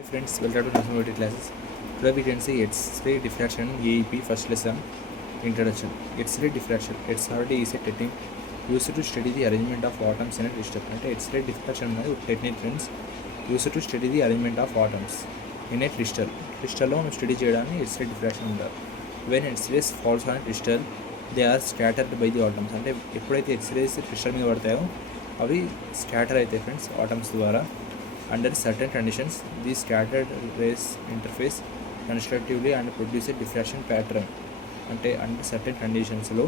Hey friends, welcome to National classes. Today we can see X-ray diffraction AEP first lesson introduction. X-ray diffraction. XRD is a technique used to study the arrangement of atoms in a crystal. అంటే X-ray diffraction అనేది ఒక technique friends used to study the arrangement of atoms in a crystal. క్రిస్టల్లో మనం study చేయడాన్ని X-ray diffraction అంటారు. When X-rays falls on crystal they are scattered by the atoms. అంటే ఎప్పుడైతే X-rays crystal మీద పడతాయో అవి స్కాటర్ అవుతాయి ఫ్రెండ్స్ ఆటమ్స్ ద్వారా. Under certain conditions, these scattered rays interface constructively and produce a diffraction pattern. అంటే under certain conditions-లో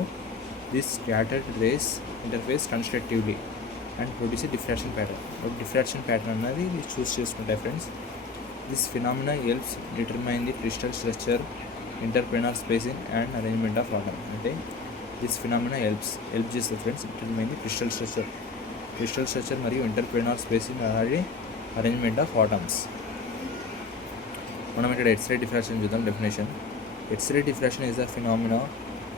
these scattered rays interface constructively and produce a diffraction pattern. ఒక diffraction pattern అనేది చూస్ చేసుకుంటాయి friends. This phenomena helps determine the crystal structure, interplanar spacing and arrangement of atoms. అంటే this phenomena help చేస్తుంది friends determine the crystal structure మరియు interplanar spacing అలాగే arrangement of atoms. మనం ఇక్కడ X-ray diffraction చూద్దాం. Definition: X-ray diffraction is a phenomena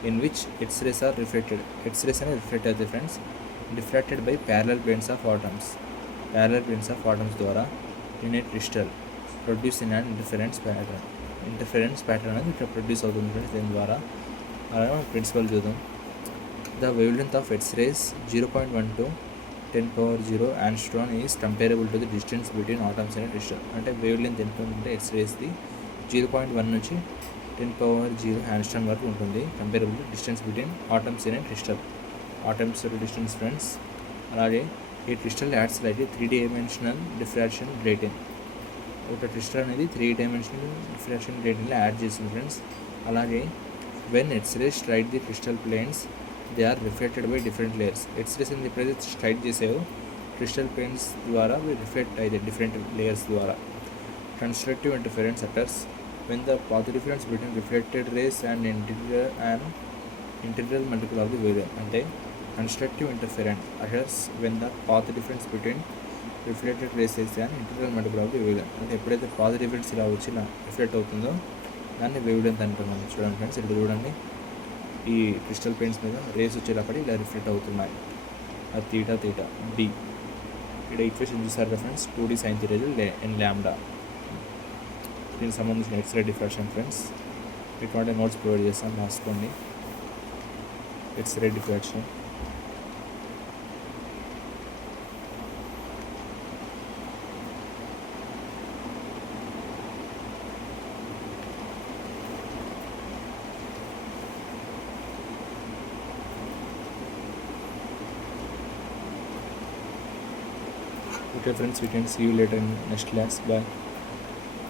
in which X-rays are reflected. X-rays అనేది reflect అవుతాయి friends. Diffracted by parallel planes of atoms. Parallel planes of atoms ద్వారా in a crystal produce in and interference pattern అనేది ఇక్కడ ప్రొడ్యూస్ అవుతుంది ఫ్రెండ్స్. దీని ద్వారా అలాగే మనం ప్రిన్సిపల్ చూద్దాం. The wavelength of X-rays 0.1 to 10⁻⁴ angstrom is comparable to the distance between atoms in a crystal. అంటే వేవ్ లెంత్ ఎంత ఉంటుంటే ఎక్స్రేస్ది 0.1 నుంచి 10⁻⁴ angstrom వరకు ఉంటుంది. Comparable to distance between atoms in a crystal. Atoms distance friends. అలాగే ఈ crystal acts like 3D diffraction గ్రేటింగ్. ఒక క్రిస్టల్ అనేది 3D డిఫ్రాక్షన్ గ్రేటింగ్లో యాడ్ చేస్తుంది ఫ్రెండ్స్. అలాగే when X-rays strike the crystal planes they are reflected by different layers. X-rays అనేది ఎప్పుడైతే స్ట్రైక్ చేసాయో క్రిస్టల్ ప్లేన్స్ ద్వారా రిఫ్లెక్ట్ అయితే డిఫరెంట్ లేయర్స్ ద్వారా. Constructive interference occurs when the path difference between reflected rays and integer multiple of the wave. అంటే constructive interference occurs when the path difference between reflected rays and integer multiple of the wave. అంటే ఎప్పుడైతే path difference ఇలా వచ్చి ఇలా రిఫ్లెక్ట్ అవుతుందో దాన్ని wave length అంటున్నాం. చూడండి ఫ్రెండ్స్, ఇక్కడ చూడండి, ఈ క్రిస్టల్ పెయింట్స్ మీద రేస్ వచ్చేటప్పుడు ఇలా రిఫ్లెక్ట్ అవుతున్నాయి. అది తీటా డి. ఇక్కడ ఈక్వేషన్ చూసారు friends, 2D sin θ and lambda. దీనికి సంబంధించిన ఎక్స్రే డిఫ్రాక్షన్ ఫ్రెండ్స్. ఇటువంటి నోట్స్ ప్రొవైడ్ చేస్తాను, రాసుకోండి. X-ray diffraction. Okay friends, we can see you later in next class. Bye.